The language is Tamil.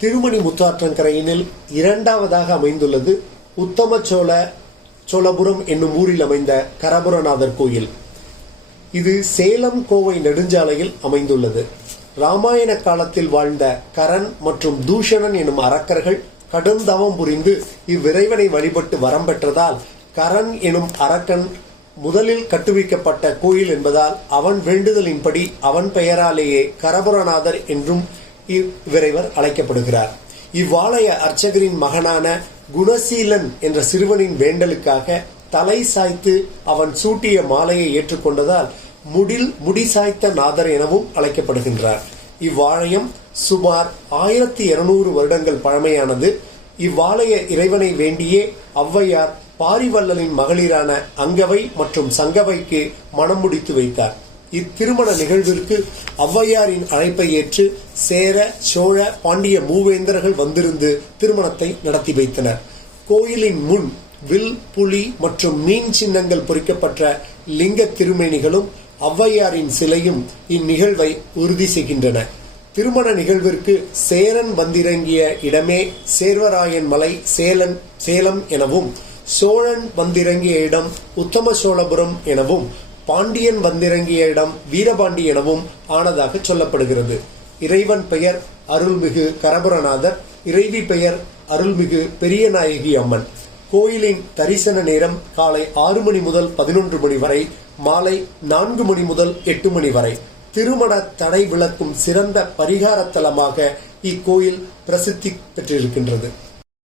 திருமணி முத்தாற்றங்கரையினில் இரண்டாவதாக அமைந்துள்ளது உத்தம சோழ சோழபுரம் என்னும் ஊரில் அமைந்த கரபுரநாதர் கோயில். இது சேலம் கோவை நெடுஞ்சாலையில் அமைந்துள்ளது. ராமாயண காலத்தில் வாழ்ந்த கரண் மற்றும் தூஷணன் எனும் அரக்கர்கள் கடும் தவம் புரிந்து இவ்விறைவனை வழிபட்டு வரம் பெற்றதால் கரண் எனும் அரக்கன் முதலில் கட்டுவிக்கப்பட்ட கோயில் என்பதால் அவன் வேண்டுதலின்படி அவன் பெயராலேயே கரபுரநாதர் என்றும் இவ்விறைவர் அழைக்கப்படுகிறார். இவ்வாலய அர்ச்சகரின் மகனான குணசீலன் என்ற சிறுவனின் வேண்டலுக்காக தலை சாய்த்து அவன் சூட்டிய மாலையை ஏற்றுக்கொண்டதால் முடில் முடி சாய்த்த நாதர் எனவும் அழைக்கப்படுகின்றார். இவ்வாலயம் சுமார் ஆயிரத்தி இருநூறு வருடங்கள் பழமையானது. இவ்வாலய இறைவனை வேண்டியே ஔவையார் பாரிவள்ளலின் மகளிரான அங்கவை மற்றும் சங்கவைக்கு மணம் முடித்து வைத்தார். இத்திருமண நிகழ்விற்கு ஔவையாரின் அழைப்பை ஏற்று சேர சோழ பாண்டிய மூவேந்தர்கள் வந்திருந்து திருமணத்தை நடத்தி வைத்தனர். கோயிலின் முன் வில் புலி மற்றும் மீன் சின்னங்கள் பொறிக்கப்பட்ட லிங்க திருமேனிகளும் ஔவையாரின் சிலையும் இந்நிகழ்வை உறுதி செய்கின்றன. திருமண நிகழ்விற்கு சேரன் வந்திறங்கிய இடமே சேர்வராயன் மலை சேலன் சேலம் எனவும் சோழன் வந்திறங்கிய இடம் உத்தம சோழபுரம் எனவும் பாண்டியன் வந்திறங்கிய இடம் வீரபாண்டி எனவும் ஆனதாக சொல்லப்படுகிறது. இறைவன் பெயர் அருள்மிகு கரபுரநாதர் இறைவி பெயர் அருள்மிகு பெரியநாயகி அம்மன். கோயிலின் தரிசன நேரம் காலை ஆறு மணி முதல் பதினொன்று மணி வரை மாலை நான்கு மணி முதல் எட்டு மணி வரை. திருமண தடை விளக்கும் சிறந்த பரிகார தலமாக இக்கோயில் பிரசித்தி பெற்றிருக்கின்றது.